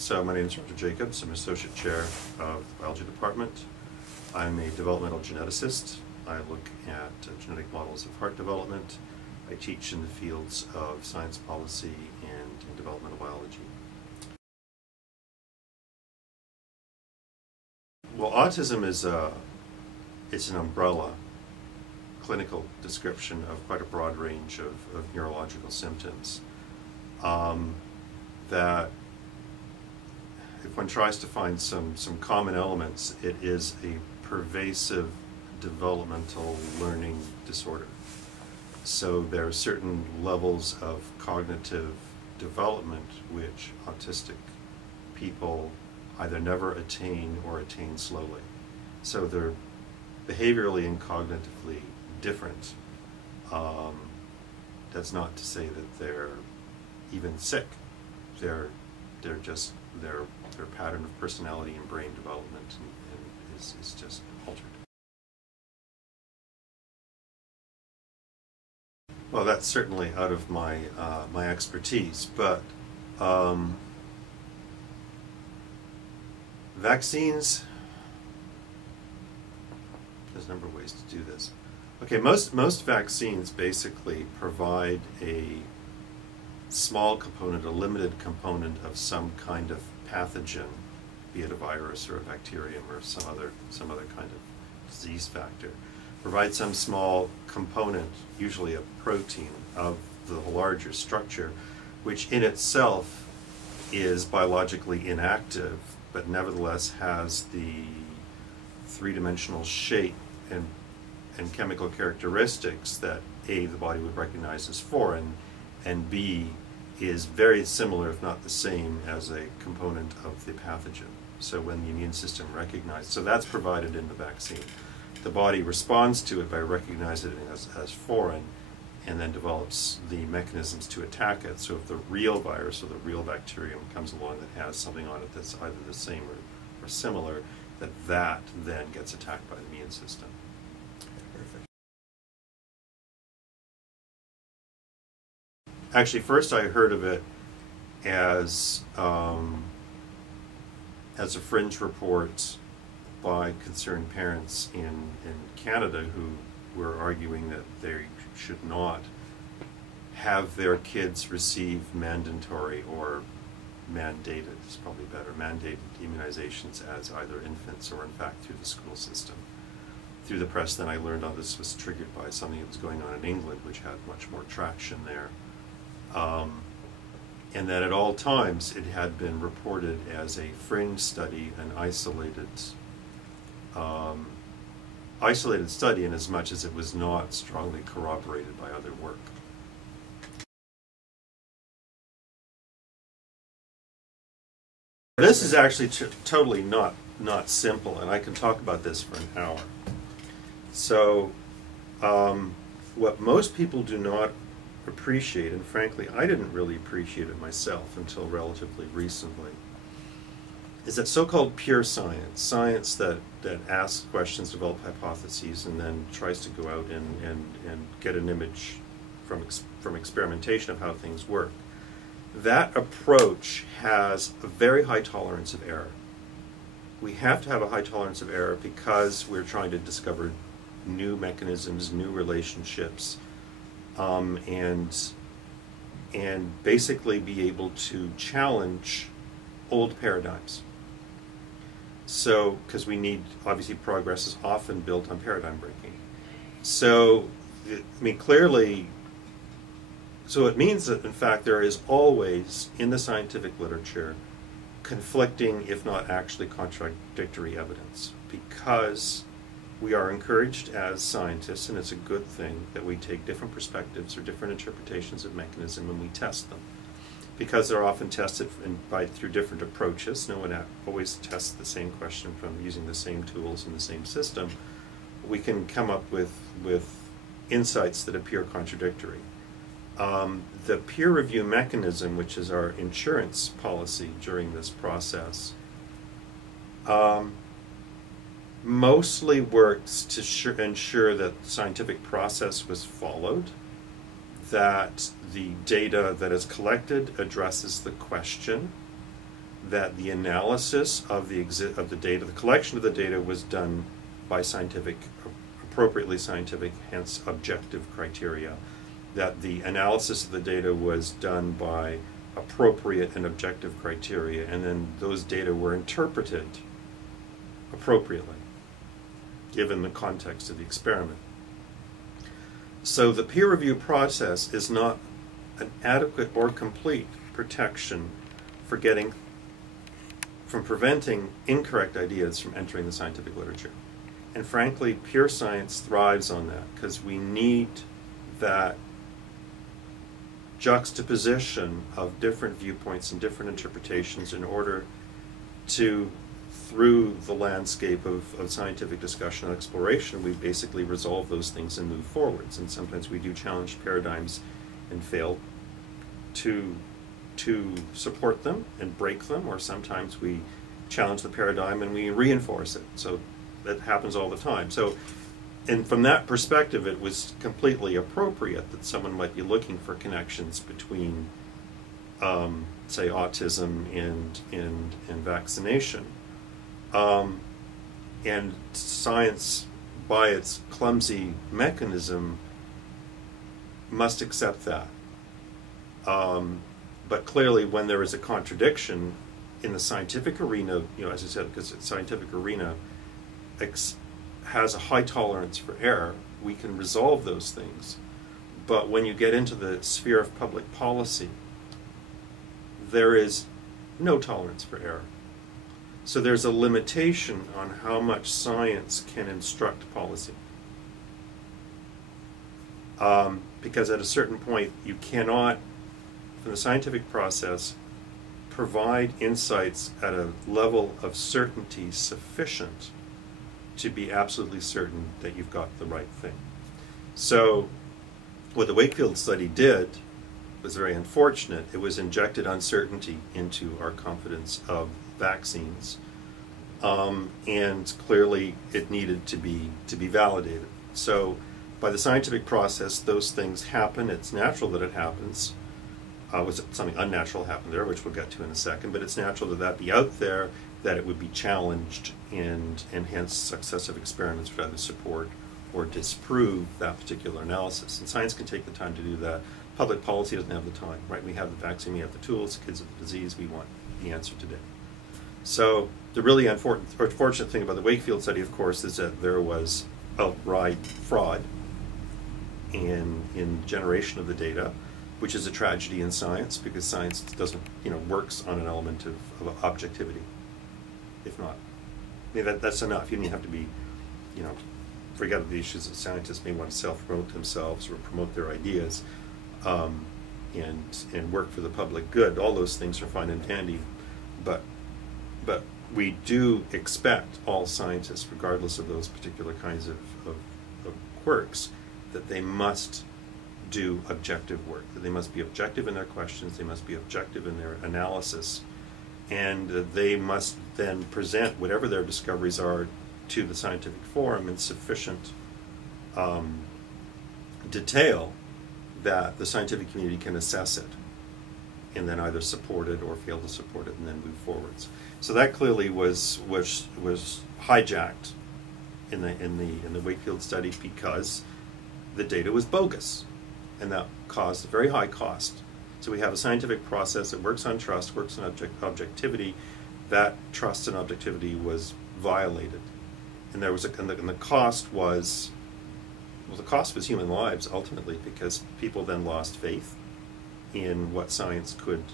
So my name is Dr. Jacobs. I'm Associate Chair of the Biology Department. I'm a developmental geneticist. I look at genetic models of heart development. I teach in the fields of science policy and in developmental biology. Well, autism is it's an umbrella clinical description of quite a broad range of neurological symptoms that if one tries to find some common elements, it is a pervasive developmental learning disorder. So there are certain levels of cognitive development which autistic people either never attain or attain slowly. So they're behaviorally and cognitively different. That's not to say that they're even sick. Their pattern of personality and brain development is just altered. Well, that's certainly out of my my expertise, but vaccines. There's a number of ways to do this. Okay, most vaccines basically provide a small component, a limited component of some kind of pathogen, be it a virus or a bacterium or some other kind of disease factor. Provide some small component, usually a protein, of the larger structure, which in itself is biologically inactive, but nevertheless has the three-dimensional shape and chemical characteristics that A, the body would recognize as foreign, and B, is very similar, if not the same, as a component of the pathogen. So when the immune system recognizes, so that's provided in the vaccine. The body responds to it by recognizing it as foreign, and then develops the mechanisms to attack it. So if the real virus or the real bacterium comes along that has something on it that's either the same or similar, that then gets attacked by the immune system. Perfect. Actually, first I heard of it as a fringe report by concerned parents in Canada who were arguing that they should not have their kids receive mandatory or mandated, it's probably better, mandated immunizations as either infants or in fact through the school system. Through the press then I learned all this was triggered by something that was going on in England which had much more traction there. And that at all times it had been reported as a fringe study, an isolated study in as much as it was not strongly corroborated by other work. This is actually totally not simple, and I can talk about this for an hour. So what most people do not appreciate, and frankly I didn't really appreciate it myself until relatively recently, is that so-called pure science, science that asks questions, develops hypotheses, and then tries to go out and get an image from experimentation of how things work. That approach has a very high tolerance of error. We have to have a high tolerance of error because we're trying to discover new mechanisms, new relationships, and basically be able to challenge old paradigms. So, because we need, obviously progress is often built on paradigm breaking. So, I mean, clearly, so it means that in fact there is always, in the scientific literature, conflicting, if not actually contradictory evidence, because we are encouraged as scientists, and it's a good thing, that we take different perspectives or different interpretations of mechanism and we test them. Because they're often tested through different approaches. No one always tests the same question from using the same tools in the same system. We can come up with insights that appear contradictory. The peer review mechanism, which is our insurance policy during this process, mostly works to ensure that the scientific process was followed, that the data that is collected addresses the question, that the analysis of the data, the collection of the data, was done by appropriately scientific, hence objective criteria, that the analysis of the data was done by appropriate and objective criteria, and then those data were interpreted appropriately, given the context of the experiment. So the peer review process is not an adequate or complete protection from preventing incorrect ideas from entering the scientific literature. And frankly, pure science thrives on that, because we need that juxtaposition of different viewpoints and different interpretations in order to, through the landscape of scientific discussion and exploration, we basically resolve those things and move forwards. And sometimes we do challenge paradigms and fail to support them and break them, or sometimes we challenge the paradigm and we reinforce it. So that happens all the time. So, and from that perspective, it was completely appropriate that someone might be looking for connections between, say, autism and vaccination. And science, by its clumsy mechanism, must accept that. But clearly, when there is a contradiction in the scientific arena, as I said, because the scientific arena has a high tolerance for error, we can resolve those things. But when you get into the sphere of public policy, there is no tolerance for error. So there's a limitation on how much science can instruct policy. Because at a certain point, you cannot, from the scientific process, provide insights at a level of certainty sufficient to be absolutely certain that you've got the right thing. So what the Wakefield study did was very unfortunate. It was injected uncertainty into our confidence of vaccines, and clearly it needed to be validated. So by the scientific process, those things happen. It's natural that it happens. Was something unnatural happened there, which we'll get to in a second, but it's natural that that be out there, that it would be challenged, and hence successive experiments would either support or disprove that particular analysis. And science can take the time to do that. Public policy doesn't have the time, right? We have the vaccine, we have the tools, kids have the disease, we want the answer today. So the really unfortunate thing about the Wakefield study, of course, is that there was outright fraud in generation of the data, which is a tragedy in science, because science doesn't, works on an element of objectivity. If not, that's enough. You don't even have to be, forget the issues that scientists may want to self-promote themselves or promote their ideas, and work for the public good. All those things are fine and dandy, but we do expect all scientists, regardless of those particular kinds of quirks, that they must do objective work, that they must be objective in their questions, they must be objective in their analysis, and they must then present whatever their discoveries are to the scientific forum in sufficient detail that the scientific community can assess it and then either support it or fail to support it and then move forwards. So that clearly was hijacked in the Wakefield study, because the data was bogus, and that caused a very high cost. So we have a scientific process that works on trust, works on objectivity. That trust and objectivity was violated, and there was and the cost was, well, the cost was human lives ultimately, because people then lost faith in what science could,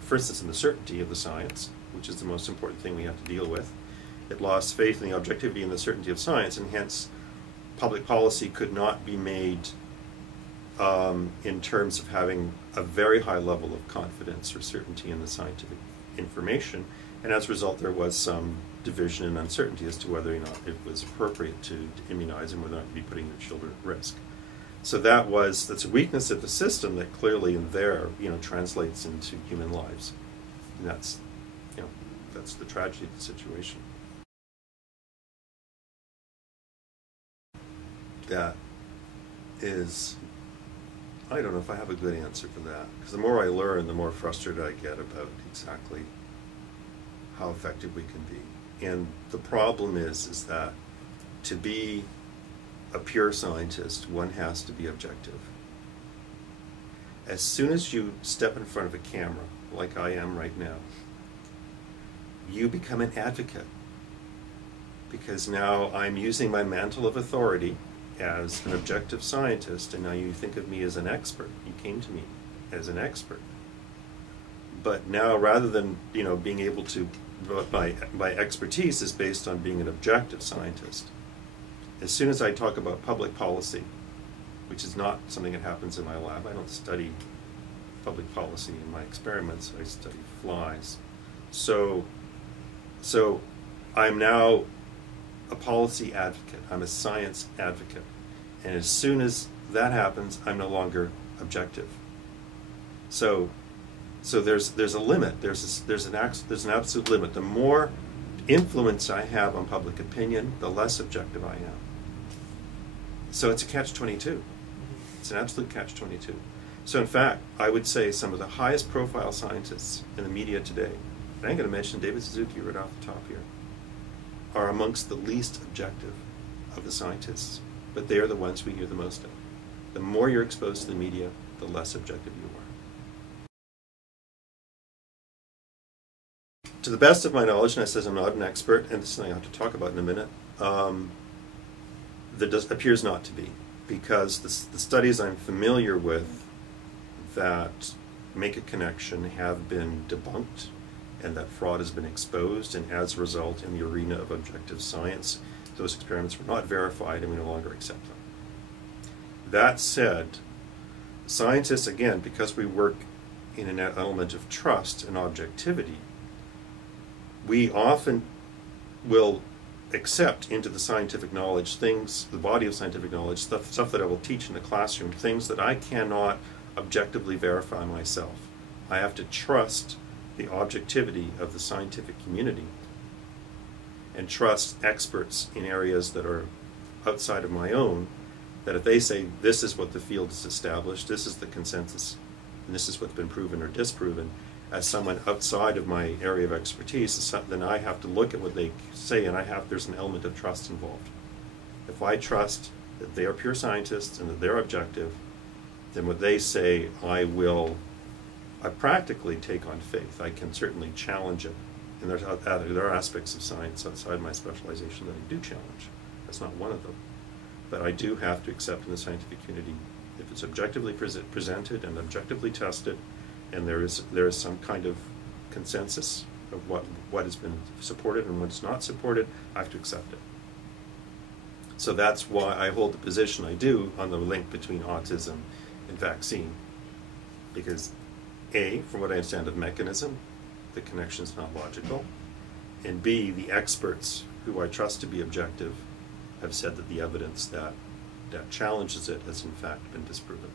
for instance, in the certainty of the science, which is the most important thing we have to deal with. It lost faith in the objectivity and the certainty of science, and hence public policy could not be made in terms of having a very high level of confidence or certainty in the scientific information, and as a result there was some division and uncertainty as to whether or not it was appropriate to immunize and whether or not to be putting their children at risk. So that's a weakness of the system that clearly in there translates into human lives, and that's the tragedy of the situation. That is, I don't know if I have a good answer for that, because the more I learn, the more frustrated I get about exactly how effective we can be. And the problem is that to be a pure scientist, one has to be objective. As soon as you step in front of a camera, like I am right now, you become an advocate. Because now I'm using my mantle of authority as an objective scientist, and now you think of me as an expert. You came to me as an expert. But now, rather than being able to, my expertise is based on being an objective scientist. As soon as I talk about public policy, which is not something that happens in my lab, I don't study public policy in my experiments. I study flies. So I'm now a policy advocate. I'm a science advocate. And as soon as that happens, I'm no longer objective. So there's a limit. There's an absolute limit. The more influence I have on public opinion, the less objective I am. So it's a catch-22. It's an absolute catch-22. So in fact, I would say some of the highest profile scientists in the media today, and I'm going to mention David Suzuki right off the top here, are amongst the least objective of the scientists, but they are the ones we hear the most of. The more you're exposed to the media, the less objective you are. To the best of my knowledge, and I says I'm not an expert, and this is something I have to talk about in a minute, there appears not to be, because the studies I'm familiar with that make a connection have been debunked, and that fraud has been exposed, and as a result, in the arena of objective science, those experiments were not verified, and we no longer accept them. That said, scientists, again, because we work in an element of trust and objectivity, we often will accept into the scientific knowledge things, the body of scientific knowledge, stuff that I will teach in the classroom, things that I cannot objectively verify myself. I have to trust the objectivity of the scientific community and trust experts in areas that are outside of my own, that if they say this is what the field has established, this is the consensus, and this is what's been proven or disproven, as someone outside of my area of expertise, then I have to look at what they say, and there's an element of trust involved. If I trust that they are pure scientists and that they're objective, then what they say I practically take on faith. I can certainly challenge it. And there are aspects of science outside my specialization that I do challenge. That's not one of them. But I do have to accept in the scientific community, if it's objectively presented and objectively tested, and there is some kind of consensus of what has been supported and what's not supported, I have to accept it. So that's why I hold the position I do on the link between autism and vaccine. Because A, from what I understand of mechanism, the connection is not logical, and B, the experts who I trust to be objective have said that the evidence that challenges it has in fact been disproven.